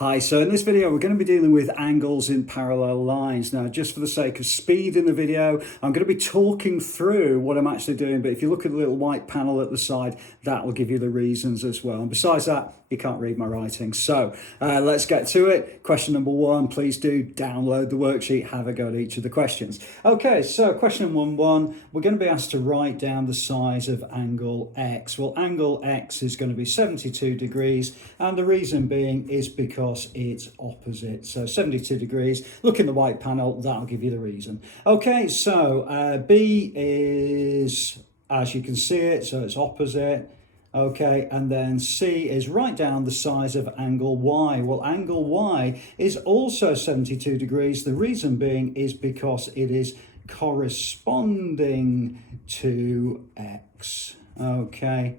Hi, so in this video we're going to be dealing with angles in parallel lines. Now, just for the sake of speed in the video, I'm going to be talking through what I'm actually doing, but if you look at the little white panel at the side, that will give you the reasons as well. And besides that, you can't read my writing. So let's get to it. Question number one, please do download the worksheet, have a go at each of the questions. Okay, so question 1.1, we're going to be asked to write down the size of angle X. Well, angle X is going to be 72 degrees, and the reason being is because it's opposite. So 72 degrees, look in the white panel, that'll give you the reason. Okay, so B is, as you can see it, so it's opposite. Okay, and then C is write down the size of angle Y. Well, angle Y is also 72 degrees. The reason being is because it is corresponding to X. Okay.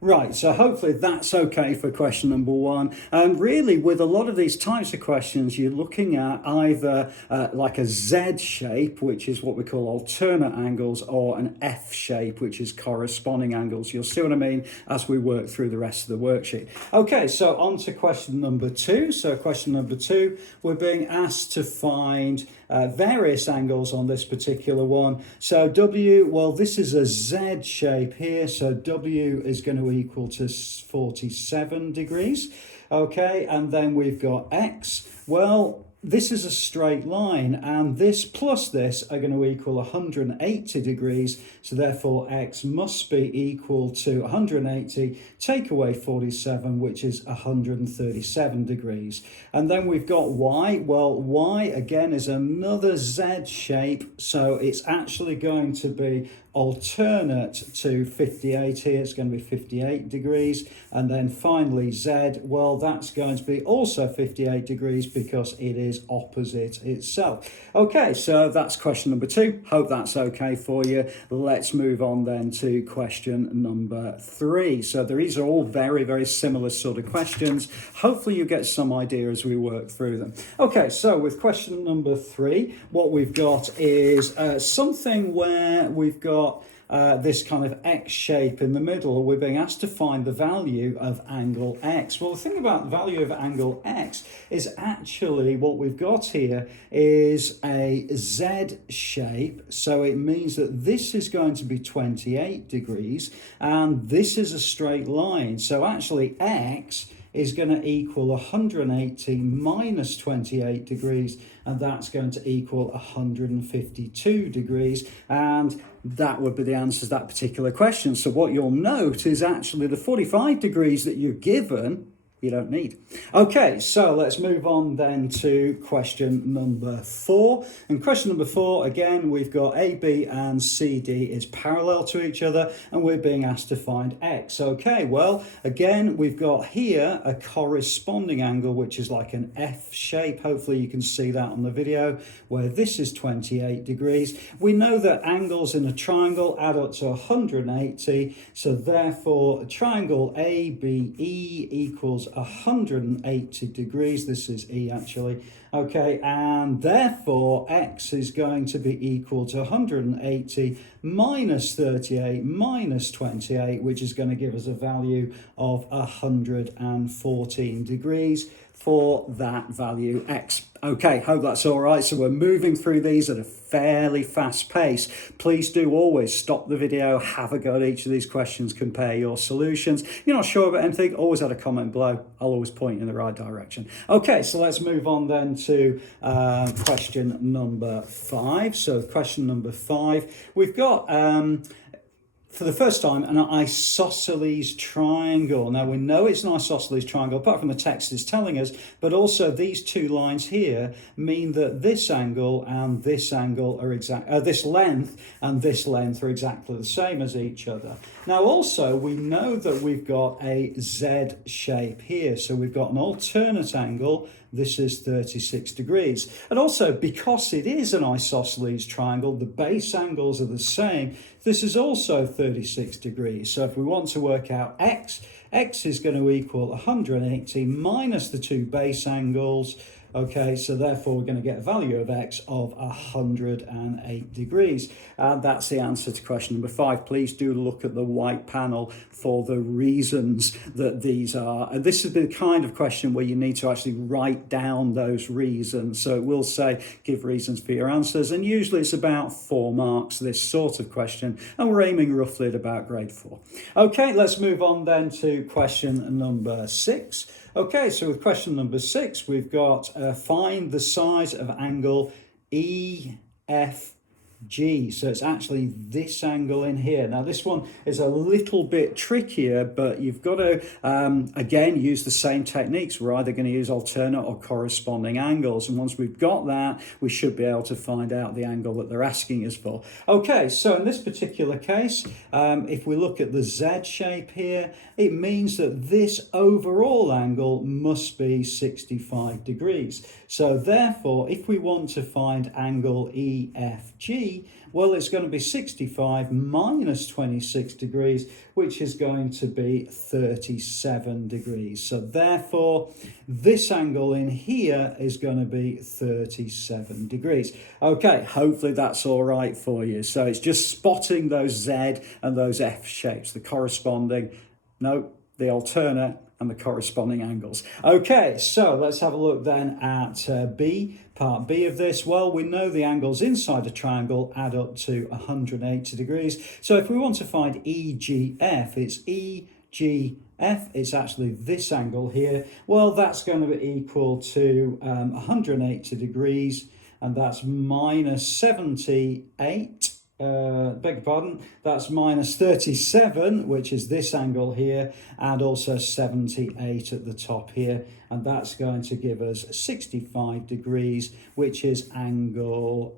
Right, so hopefully that's okay for question number one. And really, with a lot of these types of questions, you're looking at either like a Z shape, which is what we call alternate angles, or an F shape, which is corresponding angles. You'll see what I mean as we work through the rest of the worksheet. Okay, so on to question number two. So question number two, we're being asked to find various angles on this particular one. So W, well, this is a Z shape here. So W is going to equal to 47 degrees. Okay, and then we've got X. Well, this is a straight line, and this plus this are going to equal 180 degrees. So therefore, X must be equal to 180, take away 47, which is 137 degrees. And then we've got Y. Well, Y again is another Z shape, so it's actually going to be alternate to 58 here. It's going to be 58 degrees. And then finally Z, well, that's going to be also 58 degrees because it is opposite itself. Okay, so that's question number two. Hope that's okay for you. Let's move on then to question number three. So these are all very, very similar sort of questions. Hopefully you get some idea as we work through them. Okay, so with question number three, what we've got is something where we've got this kind of X shape in the middle. We're being asked to find the value of angle X. Well, the thing about the value of angle X is actually what we've got here is a Z shape. So it means that this is going to be 28 degrees and this is a straight line. So actually X is going to equal 180 minus 28 degrees, and that's going to equal 152 degrees, and that would be the answer to that particular question. So what you'll note is actually the 45 degrees that you're given, you don't need. Okay, so let's move on then to question number four. And question number four, again, we've got AB and CD is parallel to each other, and we're being asked to find X. Okay, well, again, we've got here a corresponding angle, which is like an F shape. Hopefully you can see that on the video, where this is 28 degrees. We know that angles in a triangle add up to 180, so therefore triangle ABE equals 180 degrees. This is E actually. Okay, and therefore X is going to be equal to 180 minus 38 minus 28, which is going to give us a value of 114 degrees for that value X. Okay, hope that's all right. So we're moving through these at a fairly fast pace. Please do always stop the video, have a go at each of these questions, compare your solutions. You're not sure about anything, always add a comment below. I'll always point in the right direction. Okay, so let's move on then to question number five. So question number five, we've got for the first time, an isosceles triangle. Now, we know it's an isosceles triangle, apart from the text is telling us, but also these two lines here mean that this angle and this angle are this length and this length are exactly the same as each other. Now, also, we know that we've got a Z shape here. So we've got an alternate angle. This is 36 degrees. And also, because it is an isosceles triangle, the base angles are the same. This is also 36 degrees. So if we want to work out X, x is going to equal 180 minus the two base angles. Okay, so therefore we're going to get a value of x of 108 degrees. And that's the answer to question number 5. Please do look at the white panel for the reasons that these are. And this is the kind of question where you need to actually write down those reasons. So it will say, give reasons for your answers. And usually it's about 4 marks, this sort of question. And we're aiming roughly at about grade 4. Okay, let's move on then to question number 6. Okay, so with question number 6, we've got find the size of angle EFG. So it's actually this angle in here. Now this one is a little bit trickier, but you've got to, again, use the same techniques. We're either going to use alternate or corresponding angles. And once we've got that, we should be able to find out the angle that they're asking us for. Okay, so in this particular case, if we look at the Z shape here, it means that this overall angle must be 65 degrees. So therefore, if we want to find angle EFG, well, it's going to be 65 minus 26 degrees, which is going to be 37 degrees. So therefore, this angle in here is going to be 37 degrees. Okay, hopefully that's all right for you. So it's just spotting those Z and those F shapes, the corresponding, no, the alternate and the corresponding angles. Okay, so let's have a look then at B, part B of this. Well, we know the angles inside a triangle add up to 180 degrees. So if we want to find EGF, it's EGF, it's actually this angle here. Well, that's going to be equal to 180 degrees, and that's minus 78. Beg your pardon, that's minus 37, which is this angle here, and also 78 at the top here, and that's going to give us 65 degrees, which is angle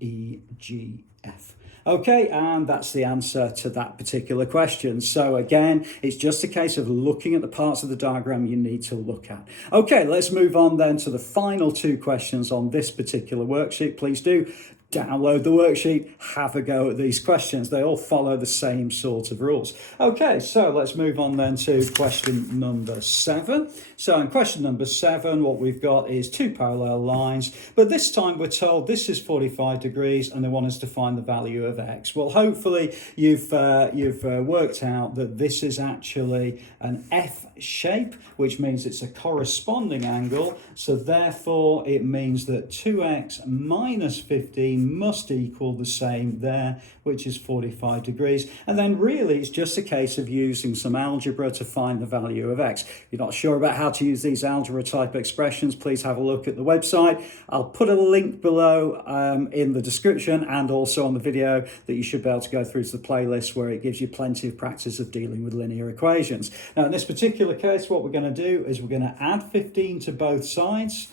EGF. Okay, and that's the answer to that particular question. So again, it's just a case of looking at the parts of the diagram you need to look at. Okay, let's move on then to the final 2 questions on this particular worksheet. Please do download the worksheet, have a go at these questions. They all follow the same sort of rules. Okay, so let's move on then to question number 7. So in question number 7, what we've got is 2 parallel lines, but this time we're told this is 45 degrees and they want us to find the value of x. Well, hopefully you've worked out that this is actually an F shape, which means it's a corresponding angle. So therefore it means that 2x minus 15 must equal the same there, which is 45 degrees. And then really it's just a case of using some algebra to find the value of x. If you're not sure about how to use these algebra type expressions, please have a look at the website. I'll put a link below in the description and also on the video that you should be able to go through to the playlist where it gives you plenty of practice of dealing with linear equations. Now in this particular case, what we're going to do is we're going to add 15 to both sides.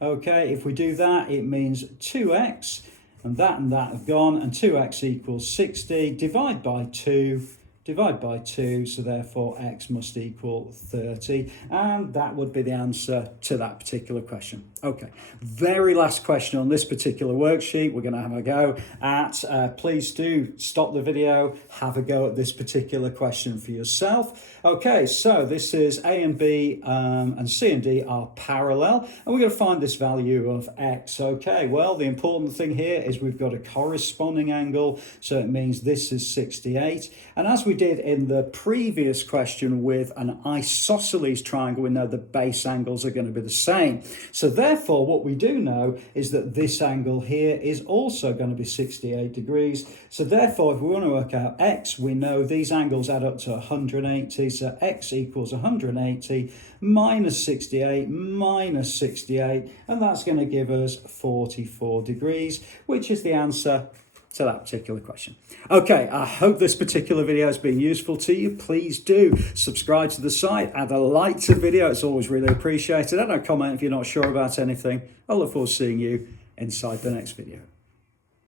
Okay, if we do that, it means 2x, and that have gone, and 2x equals 60, divide by 2, so therefore x must equal 30, and that would be the answer to that particular question. Okay, very last question on this particular worksheet we're going to have a go at. Please do stop the video, have a go at this particular question for yourself. Okay, so this is A and B and C and D are parallel, and we're going to find this value of x. Okay, well, the important thing here is we've got a corresponding angle, so it means this is 68. And as we did in the previous question with an isosceles triangle, we know the base angles are going to be the same. So therefore, what we do know is that this angle here is also going to be 68 degrees. So therefore, if we want to work out x, we know these angles add up to 180. So x equals 180 minus 68 minus 68, and that's going to give us 44 degrees, which is the answer to that particular question. Okay, I hope this particular video has been useful to you. Please do subscribe to the site, add a like to the video, it's always really appreciated, and a comment if you're not sure about anything. I look forward to seeing you inside the next video.